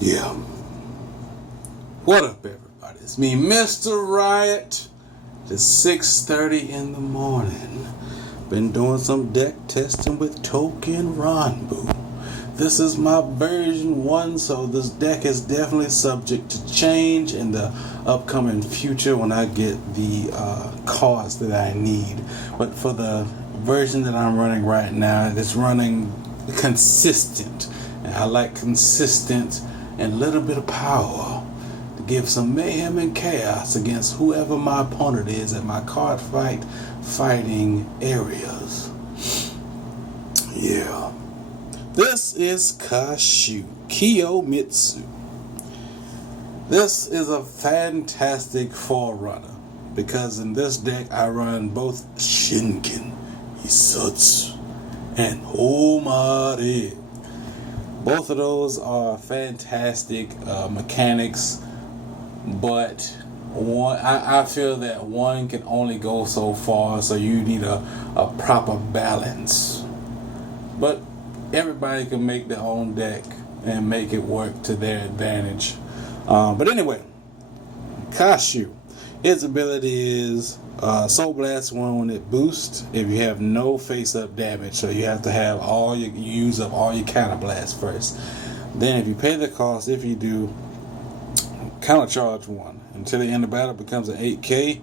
Yeah. What up, everybody? It's me, Mr. Riot. It's 6:30 in the morning. Been doing some deck testing with Touken Ranbu. This is my version 1, so this deck is definitely subject to change in the upcoming future when I get the cards that I need. But for the version that I'm running right now, it's running consistent. And I like consistent and a little bit of power to give some mayhem and chaos against whoever my opponent is at my card fighting areas. Yeah. This is Kiyomitsu. This is a fantastic forerunner because in this deck I run both Shinken, Isatsu, and Homare. Both of those are fantastic mechanics, but I feel that one can only go so far, so you need a proper balance. But everybody can make their own deck and make it work to their advantage. But anyway, Kashu, his ability is Soul Blast 1 when it boosts if you have no face-up damage. So you have to have you use up all your counter blasts first. Then if you pay the cost, if you do, counter charge 1 until the end of battle becomes an 8k.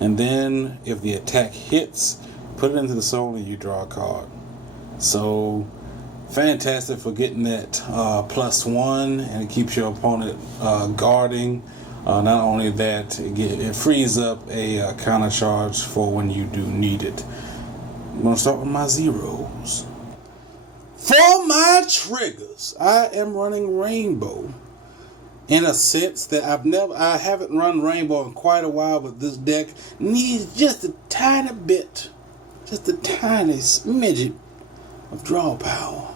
And then if the attack hits, put it into the soul and you draw a card. So fantastic for getting that +1, and it keeps your opponent guarding. Not only that, it frees up a counter charge for when you do need it. I'm going to start with my zeros. For my triggers, I am running Rainbow. In a sense that I haven't run Rainbow in quite a while, but this deck needs just a tiny bit, just a tiny smidget of draw power.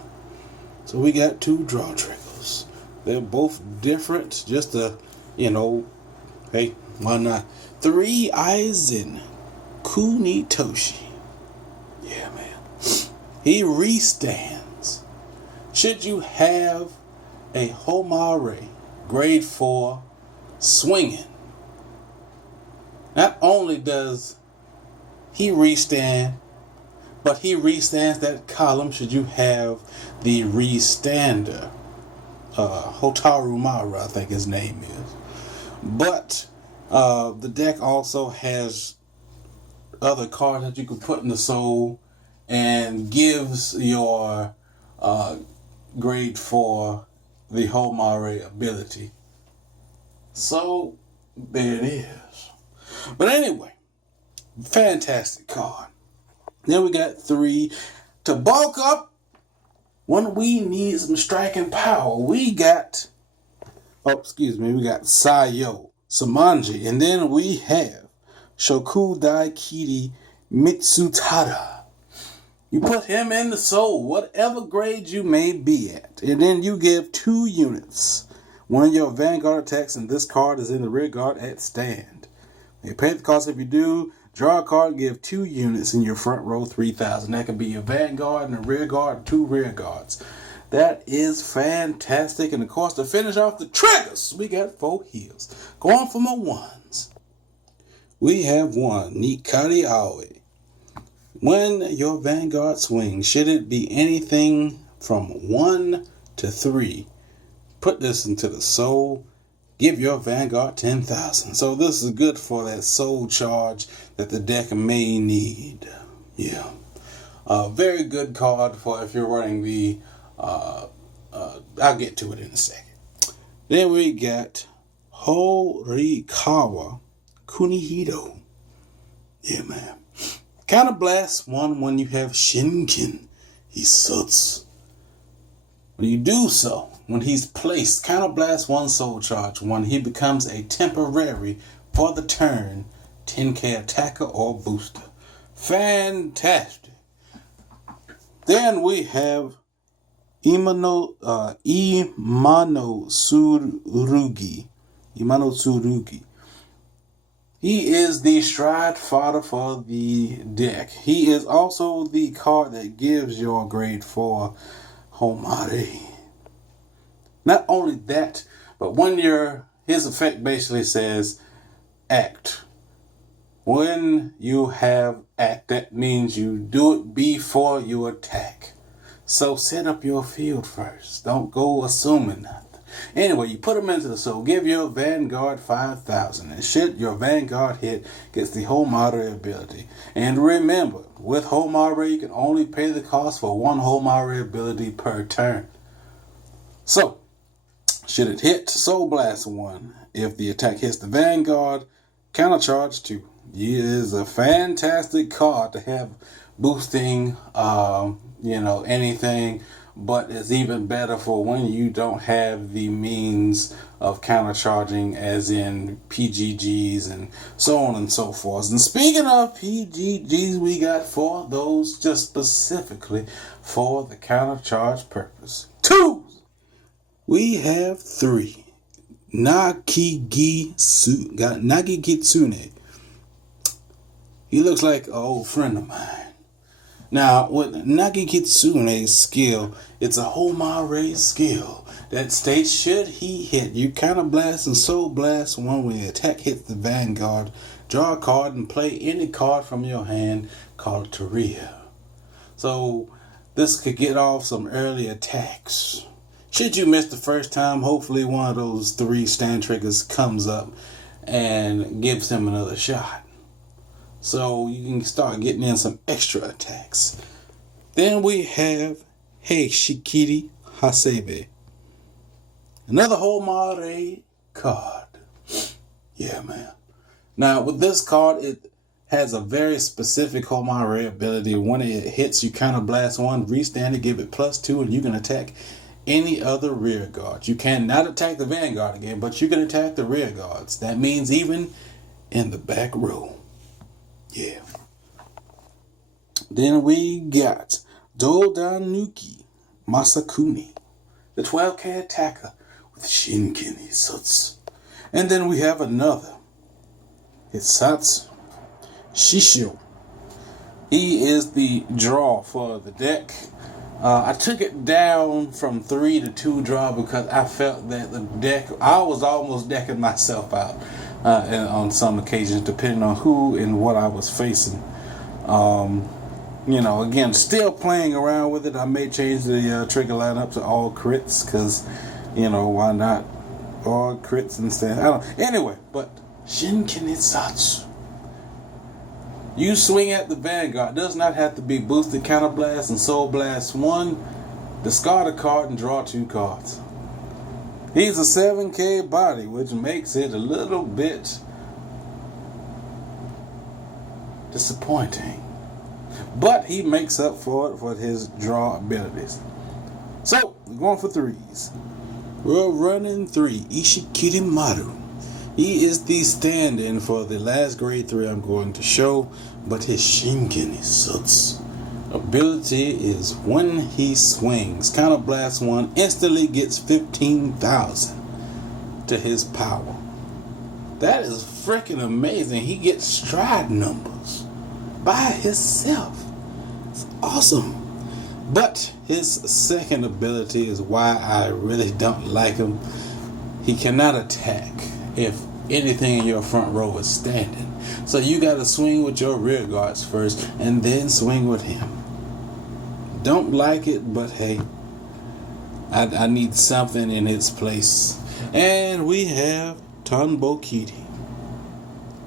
So we got 2 draw triggers. They're both different, just hey, why not? 3 Aizen Kunitoshi. Yeah, man. He restands. Should you have a Homare grade 4 swinging, not only does he restand, but he restands that column should you have the restander. Hotaru Mara, I think his name is. But the deck also has other cards that you can put in the soul and gives your grade 4 the Homare ability. So there it is. But anyway, fantastic card. Then we got 3 to bulk up when we need some striking power. We got Sayo Samanji, and then we have Shokudai Kiri Mitsutada. You put him in the soul, whatever grade you may be at, and then you give 2 units. One of your Vanguard attacks, and this card is in the rear guard at stand. You pay the cost if you do. Draw a card, give 2 units in your front row, 3,000. That could be your Vanguard and a rear guard, 2 rear guards. That is fantastic. And of course, to finish off the triggers, we got 4 heals. Going for my 1s. We have 1, Nikari Aoi. When your Vanguard swings, should it be anything from 1 to 3, put this into the soul. Give your Vanguard 10,000. So this is good for that soul charge that the deck may need. Yeah. Very good card for if you're running the... I'll get to it in a second. Then we got Horikawa Kunihito. Yeah, man. Counter blast 1 when you have Shinken Isatsu. When you do so, when he's placed, counter blast 1 soul charge 1, he becomes a temporary for the turn 10k attacker or booster. Fantastic. Then we have Imano Tsurugi. He is the stride fodder for the deck. He is also the card that gives your grade 4 Homare. Not only that, but when his effect basically says act. When you have act, that means you do it before you attack. So set up your field first. Don't go assuming nothing. Anyway, you put them into the soul. Give your Vanguard 5,000. And shit, your Vanguard hit gets the Homare ability. And remember, with Homare, you can only pay the cost for one Homare ability per turn. So, should it hit Soul Blast 1, if the attack hits the Vanguard, countercharge 2. It is a fantastic card to have boosting, anything, but it's even better for when you don't have the means of countercharging, as in PGGs and so on and so forth. And speaking of PGGs, we got 4 of those just specifically for the countercharge purpose. 2! We have 3. Nagikitsune. He looks like an old friend of mine. Now, with Nagikitsune's skill, it's a Homare skill that states should he hit you, counterblast and soul blast 1 when the attack hits the Vanguard, draw a card and play any card from your hand called Teria. So, this could get off some early attacks. Should you miss the first time, hopefully one of those 3 stand triggers comes up and gives him another shot. So you can start getting in some extra attacks. Then we have Shikiri Hasebe. Another Homare card. Yeah, man. Now, with this card, it has a very specific Homare ability. When it hits, you counterblast 1, restand it, give it +2, and you can attack any other rear guards. You cannot attack the Vanguard again, but you can attack the rear guards. That means even in the back row. Yeah. Then we got Dodanuki Masakuni, the 12k attacker with Shinken-Homare. And then we have another Hitsatsu Shishio. He is the draw for the deck. I took it down from 3 to 2 draw because I felt that the deck, I was almost decking myself out on some occasions, depending on who and what I was facing. Again, still playing around with it. I may change the trigger lineup to all crits because, why not? All crits instead. Anyway, but Shinken-Homare. You swing at the Vanguard. It does not have to be boosted counterblast and soul blast 1. Discard a card and draw 2 cards. He's a 7k body, which makes it a little bit disappointing. But he makes up for it with his draw abilities. So, we're going for 3s. We're running 3. Ishikirimaru. He is the stand-in for the last grade 3 I'm going to show, but his Shinken-Homare ability is when he swings, counterblast 1, instantly gets 15,000 to his power. That is freaking amazing. He gets stride numbers by himself. It's awesome. But his second ability is why I really don't like him. He cannot attack if anything in your front row is standing. So you got to swing with your rear guards first and then swing with him. Don't like it, but hey, I need something in its place. And we have Tanbokiti.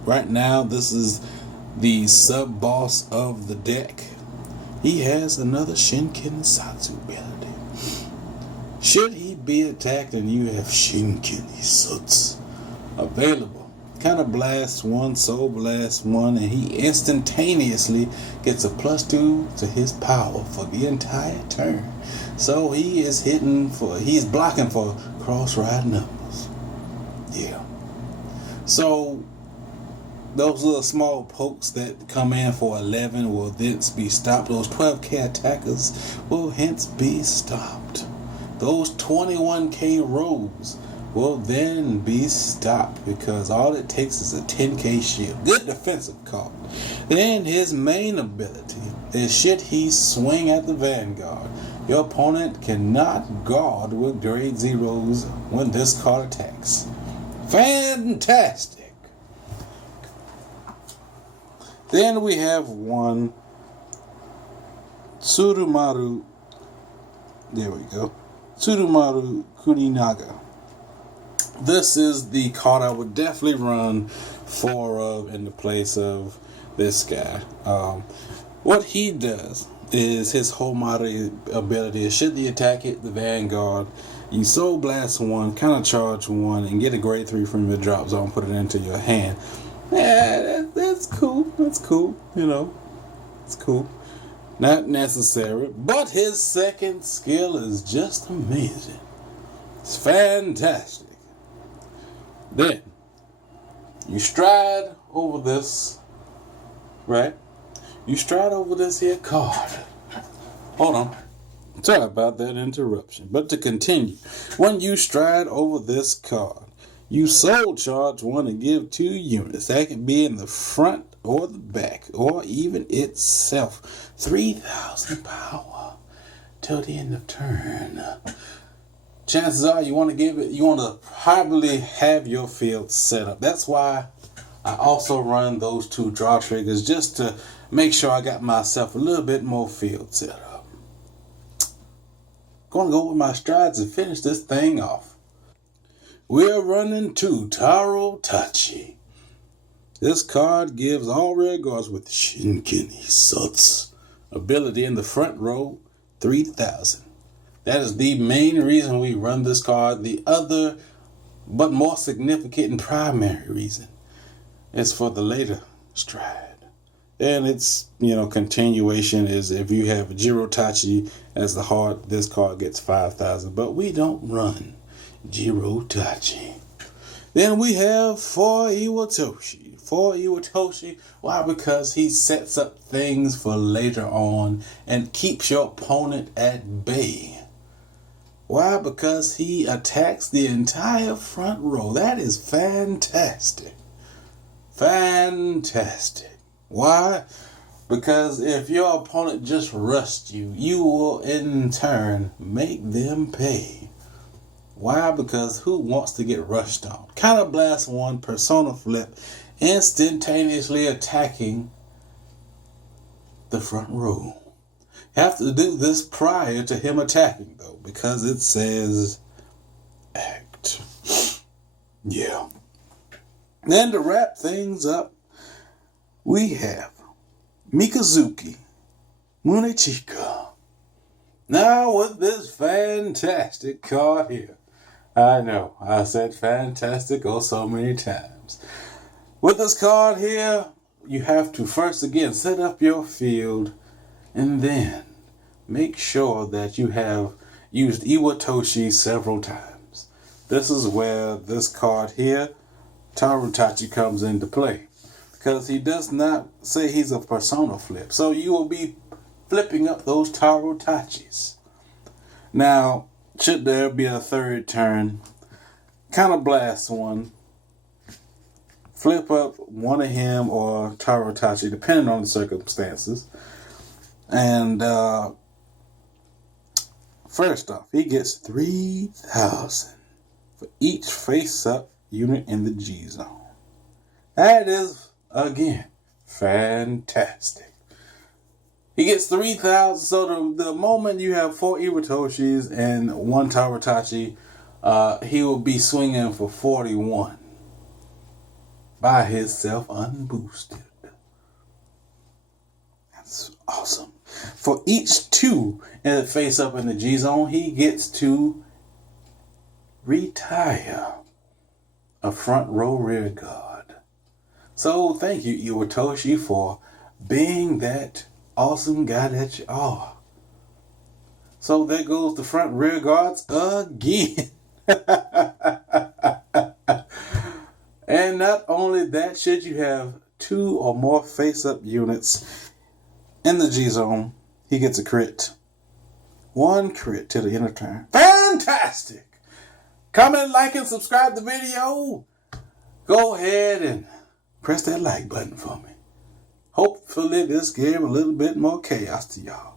Right now, this is the sub-boss of the deck. He has another Shinken-Satsu ability. Should he be attacked and you have Shinken-Satsu available, counterblast 1, soul blast 1, and he instantaneously gets a +2 to his power for the entire turn. So he's blocking for cross-ride numbers. Yeah. So those little small pokes that come in for 11 will thence be stopped. Those 12k attackers will hence be stopped. Those 21k rows will then be stopped because all it takes is a 10k shield. Good defensive card. Then his main ability is should he swing at the Vanguard, Your opponent cannot guard with grade 0s when this card attacks. Fantastic! Then we have one Tsurumaru. There we go. Tsurumaru Kuninaga. This is the card I would definitely run 4 of in the place of this guy. What he does is his Homare ability. Should the attack hit the Vanguard, you Soul Blast 1, counter charge 1, and get a grade 3 from your drop zone, put it into your hand. Yeah, that's cool. That's cool. You know, it's cool. Not necessary, but his second skill is just amazing. It's fantastic. Then, you stride over this, right? You stride over this here card. Hold on. Sorry about that interruption. But to continue, when you stride over this card, you soul charge 1 and give 2 units. That can be in the front or the back, or even itself. 3,000 power till the end of turn. Chances are you want to probably have your field set up. That's why I also run those 2 draw triggers, just to make sure I got myself a little bit more field set up. Gonna go with my strides and finish this thing off. We're running 2 Taro Tachi. This card gives all rear guards with Shinken-Homare ability in the front row 3,000. That is the main reason we run this card. The other, but more significant and primary reason, is for the later stride. And its, continuation is if you have Jiro Tachi as the heart, this card gets 5,000. But we don't run Jiro Tachi. Then we have 4 Iwatoshi. 4 Iwatoshi. Why? Because he sets up things for later on and keeps your opponent at bay. Why? Because he attacks the entire front row. That is fantastic. Fantastic. Why? Because if your opponent just rushed you, you will in turn make them pay. Why? Because who wants to get rushed on? Counter Blast 1, Persona Flip, instantaneously attacking the front row. You have to do this prior to him attacking, though, because it says act. Yeah. Then to wrap things up, we have Mikazuki Munechika. Now with this fantastic card here. I know, I said fantastic oh so many times. With this card here, you have to first again set up your field and then make sure that you have used Iwatoshi several times. This is where this card here, Tarutachi, comes into play. Because he does not say he's a persona flip. So you will be flipping up those Tarotachis. Now, should there be a third turn, Counter Blast 1, flip up one of him or Tarotachi, depending on the circumstances. And first off, he gets 3,000 for each face-up unit in the G zone. That is, again, fantastic. He gets 3,000, so the moment you have 4 Iwatoshis and 1 Tarotachi, he will be swinging for 41 by himself unboosted. That's awesome. For each 2 in the face up in the G zone, he gets to retire a front row rear guard. So thank you, Iwatoshi, for being that awesome guy that you are. So there goes the front rear guards again. And not only that, should you have 2 or more face-up units in the G-Zone, he gets a crit. 1 crit to the end of turn. Fantastic! Comment, like, and subscribe to the video. Go ahead and press that like button for me. Hopefully this gave a little bit more chaos to y'all.